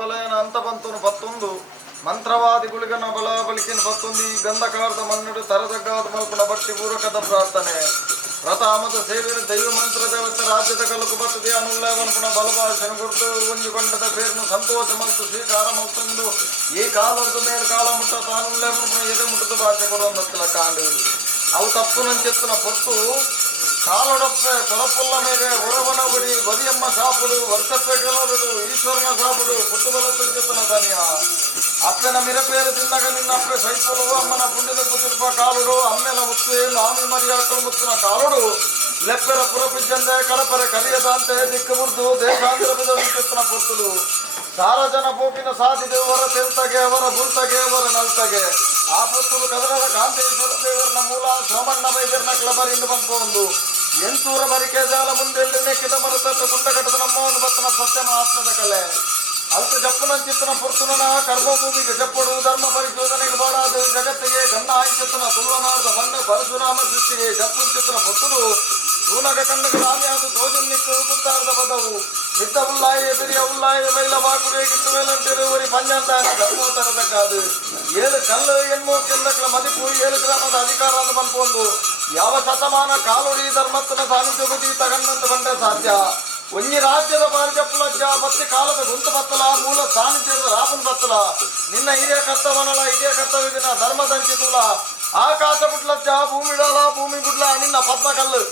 ಬಲಯನ ಅಂತ ಬಂತನು ಪತ್ತೊಂದು ಮಂತ್ರವಾದಿ ಗುಳಿಗನ ಬಲ ಬಲಿಕಿನ ಪತ್ತೊಂದು ಈ ಗಂಧಕಾರದ ಮನ್ನುಡು ತರದಗ್ಗಾದ ಮಲ್ಪನ ಬಟ್ಟಿ ಪೂರಕದ ಪ್ರಾರ್ಥನೆ ರಥಾಮದ ಸೇವಿರ ದೈವ ಮಂತ್ರ ದೇವತೆ ರಾಜ್ಯದ ಕಲಕು ಬರ್ತದೆ ಅನುಲ್ಲೇವನ ಬಲಭಾಷಣ ಗುರುತು ಒಂಜು ಗಂಟದ ಪೇರ್ನು ಸಂತೋಷ ಮತ್ತು ಸ್ವೀಕಾರ ಮಲ್ತಂದು ಈ ಕಾಲದ ಮೇಲೆ ಕಾಲ ಮುಟ್ಟ ತಾನುಲ್ಲೇವನ ಎದೆ ಮುಟ್ಟದ ಭಾಷೆ ಕೊಡುವಂದತ್ತಿಲ್ಲ ಕಾಂಡು ಅವು ತಪ್ಪು ನಂಚೆತ್ತನ ಪೊತ್ತು ಕಾಲೊಡಪ್ಪೆ ಕೊರಪುಲ್ಲ ಮೇಲೆ ಹೊರವನ ಬಿಡಿ ಬದಿಯಮ್ಮ ಸಾಪುಡು ವರ್ಷಪೇಟೆಲೋಡು ಈಶ್ವರನ ಸಾಪುಡು ಪುಟ್ಟುಬಲ ತುಂಚೆತ್ತನ ಧನಿಯ ಅಪ್ಪನ ಮಿರಪೇರು ತಿಂದಾಗ ನಿನ್ನ ಅಪ್ಪೆ ಸೈಪುಲು ಅಮ್ಮನ ಪುಣ್ಯದ ಕುದಿರ್ಪ ಕಾಲುಡು ಅಮ್ಮೆಲ ಮುತ್ತು ನಾಮಿ ಮರಿಯಾಕಳು ಮುತ್ತಿನ ಕಾಲುಡು ಲೆಪ್ಪೆರ ಪುರಪಿಜ್ಜಂದೆ ಕಡಪರೆ ಕಲಿಯದಂತೆ ದಿಕ್ಕು ಮುರಿದು ದೇಶಾಂತರದ ವಿಚಿತ್ರನ ಪೊತ್ತುಡು ಸಾರಜನ ಪೋಪಿನ ಸಾಧಿದೆ ಅವರ ತೆಲ್ತಗೆ ಅವರ ಬುರ್ತಗೆ ಅವರ ನಲ್ತಗೆ ಆ ಪುತ್ತೂರು ಕದರದ ಕಾಂತೇಶ್ವರ ದೇವರನ ಮೂಲ ಸೋಮಣ್ಣ ವೈದ್ಯರನ ಕ್ಲಬರಿಂದ ಬಂದು ಎಂತೂರ ಬರಿಕೆ ಜಾಲ ಮುಂದೆ ನೆಕ್ಕಿದ ಮರುತ್ತ ಗುಂಡಗಟ್ಟದ ನಮ್ಮವನ್ನು ಬತ್ತನ ಸತ್ಯ ಮಹಾತ್ಮದ ಕಲೆ ಅಲ್ತು ಜಪ್ಪನ ಚಿತ್ತನ ಪುರ್ತುನ ಕರ್ಮಭೂಮಿಗೆ ಜಪ್ಪಡು ಧರ್ಮ ಪರಿಶೋಧನೆಗೆ ಬಾಡಾದ ಜಗತ್ತಿಗೆ ಗನ್ನ ಆಯ್ಕೆತ್ತನ ಸುಲ್ವನಾರ್ದ ಮಣ್ಣು ಪರಶುರಾಮ ಸೃಷ್ಟಿಗೆ ಜಪ್ಪನ ಚಿತ್ತನ ಪುತ್ತುಡು ಸೂನಗ ಕಣ್ಣಗ ರಾಮಿಯಾದ ತೋಜನ್ನಿಕ್ಕು ಗುತ್ತಾರ್ದ ಪದವು ನಿತ್ತ ಉಲ್ಲಾಯ ಬಿರಿಯ ಉಲ್ಲಾಯ ಬೈಲ ಬಾಕುರೆ ಗಿಟ್ಟು ಮೇಲಂಟಿರುವರಿ ಪಂಜಾಂತಾಯನ ಧರ್ಮೋತ್ತರದಕ್ಕಾದು 7 ಕಲ್ಲು ಎನ್ಮೋ ಕೆಂದಕ್ಲ ಮದಿಪು 7 ಗ್ರಾಮದ ಅಧಿಕಾರ ಅಂತ ಬಂದ್ಕೊಂಡು ಯಾವ ಶತಮಾನ ಕಾಲುಡಿ ಧರ್ಮತ್ತನ ಸಾನ್ನಿಧ್ಯ ಬುದ್ಧಿ ತಗನ್ನಂತ ಬಂದ್ರೆ ಸಾಧ್ಯ ಒಂಜಿ ರಾಜ್ಯದ ಬಾರ್ಜಪ್ಪುಲಜ್ಜ ಬತ್ತಿ ಕಾಲದ ಗುಂತು ಬತ್ತಲ ಮೂಲ ಸಾನ್ನಿಧ್ಯದ ರಾಪನ್ ಬತ್ತಲ ನಿನ್ನ ಹಿರಿಯ ಕರ್ತವನಲ ಹಿರಿಯ ಕರ್ತವ್ಯದಿನ ಧರ್ಮದಂಚಿತುಲ ಆಕಾಶ ಬುಡ್ಲಜ್ಜ ಭೂಮಿಡಲ ಭೂಮಿ ಬುಡ್ಲ ನಿನ್ನ ಪದ್ಮಕಲ್ಲು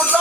ಬುಡ್ಲ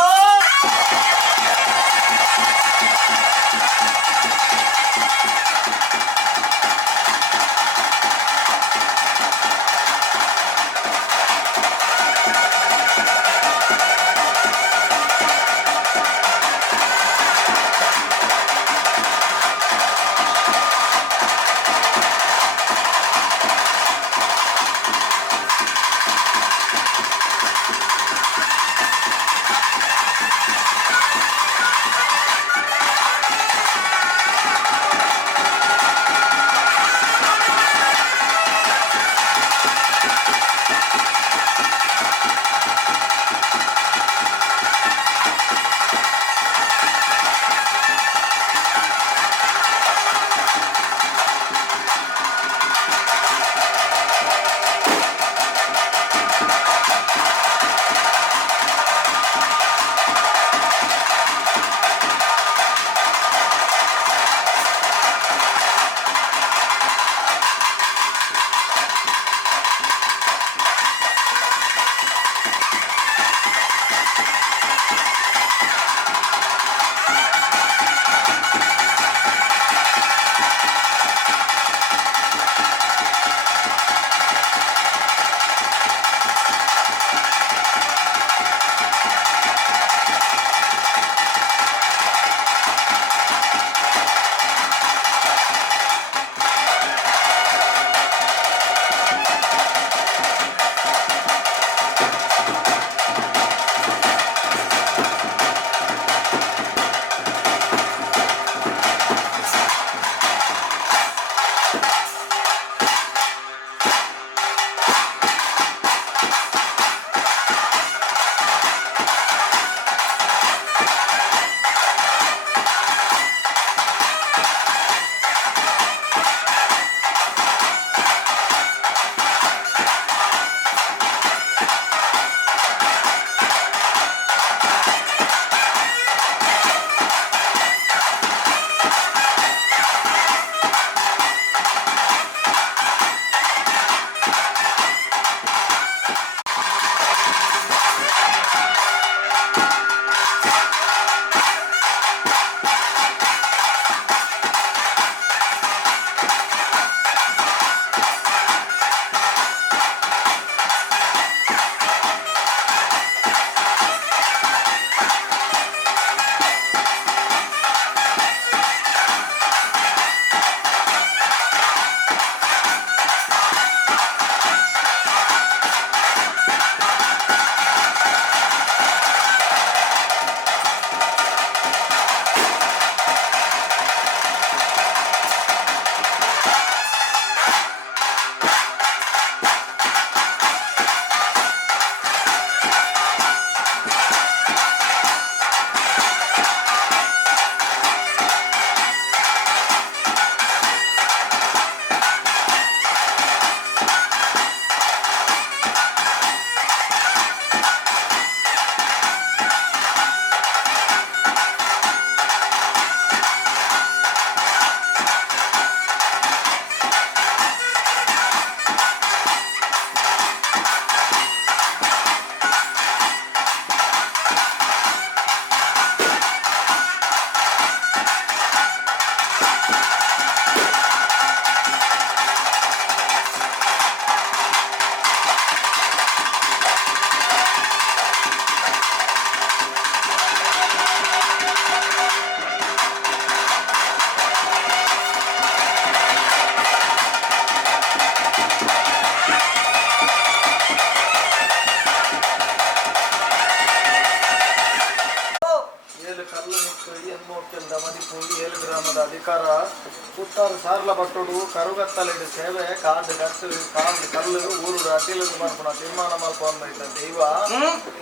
ಪುತ್ತಾರು ಸಾರ್ಲ ಬಟ್ಟುಡು ಕರುಗತ್ತಲಿಡು ಸೇವೆ ಕಾಡು ಗಟ್ಟು ಕಾಡು ಕಲ್ಲು ಊರುಡು ಅಟಿಲದು ಮಲ್ಪುನ ತೀರ್ಮಾನ ಮಲ್ಪೊಂದ ದೈವ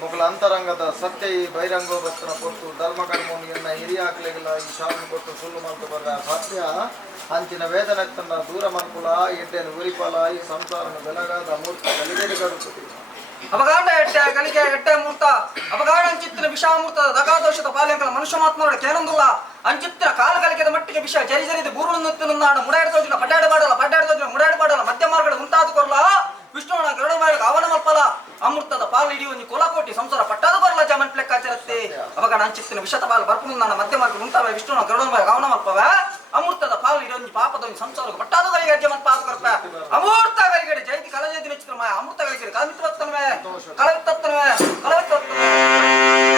ಮೊಗಲ ಅಂತರಂಗದ ಸತ್ಯ ಈ ಬಹಿರಂಗೋಬಸ್ತ್ರ ಕೊಟ್ಟು ಧರ್ಮ ಕರ್ಮೋನಿಯನ್ನ ಹಿರಿಯಾಕ್ಲಿಗಿಲ್ಲ ಈ ಶಾಪನ ಕೊಟ್ಟು ಸುಳ್ಳು ಮಲ್ತು ಬರ್ರ ಸತ್ಯ ಅಂಚಿನ ವೇದನೆತ್ತನ್ನ ದೂರ ಮಲ್ಪುಲ ಎಡ್ಡೆನು ಉರಿಪಾಲ ಈ ಸಂಸಾರನ ಬೆಲಗಾದ ಮೂರ್ತ ಗಲಿಗೇಡಿ ಗಡುತ್ತದೆ ಅಪಗಾಢ ಎಟ್ಟೆ ಗಲಿಗೆ ಎಟ್ಟೆ ಮೂರ್ತ ಅಪಗಾಢ ಅಂಚಿತ್ತಿನ ವಿಷಾಮೂರ್ತ ದಗಾದೋಷದ ಪಾಲೆಂಕಲ ಮನುಷ್ಯ ಮಾತನಾಡ ಕೇಳೊಂದಿಲ್ಲ ಅಂಚಿತ್ತಿನ ಕಾಲ ಕಲಿಕೆದ ಮಟ್ಟಿಗೆ ವಿಷಯ ಜರಿ ಜರಿದು ಬೂರುಳುನ್ನಾಡ ಮುಡಾಡ್ತೋಜಿನ ಪಡ್ಡಾಡ್ತೋಜಿನ ಮುಡಾಡ್ಬಾಡಲ್ಲ ಮಧ್ಯ ಮಾರ್ಗದ ಉಂಟಾದ ಕೊರ್ಲ ವಿಷ್ಣುವಣ ಗರುಡ ಮಾರ್ಗ ಅವನ ಮಲ್ಪಲ ಅಮೃತದ ಪಾಲು ಹಿಡಿಯುವ ಕೊಲಕೋಟಿ ಸಂಸಾರ ಪಟ್ಟಾದ ಕೊರ್ಲ ಜಮನ್ ಲೆಕ್ಕಾಚಾರತ್ತೆ ಅಪಗಾಢ ಅಂಚಿತ್ತಿನ ವಿಷದ ಪಾಲು ಬರ್ಪುನುನ್ನಾಡ ಮಧ್ಯ ಮಾರ್ಗ ಉಂಟಾವ ವಿಷ್ಣುವಣ ಗರುಡ ಮಾರ್ಗ ಅವನ ಮಲ್ಪವ ಅಮೃತದ ಪಾಲು ಹಿಡಿಯೊಂಜಿ ಪಾಪದ ಸಂಸಾರ ಪಟ್ಟಾದ ಗರಿಗೆ ಜಮನ್ ಪಾದ ಕೊರಪ ಅಮೂರ್ತ ಗರಿಗಡೆ ಜೈತಿ ಕಲಜೈತಿ ನೆಚ್ಚಿದ್ರ ಮಾಯ ಅಮೃತ ಗರಿಗಡೆ ಕಲಮಿತ್ತವತ್ತನವೇ ಕಲವಿತ್ತವತ್ತನವೇ ಕಲವಿತ್ತವತ್ತನವೇ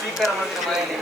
ಸ್ವೀಕಾರ ಮಾಡಿದ ಮನೆಯಲ್ಲಿ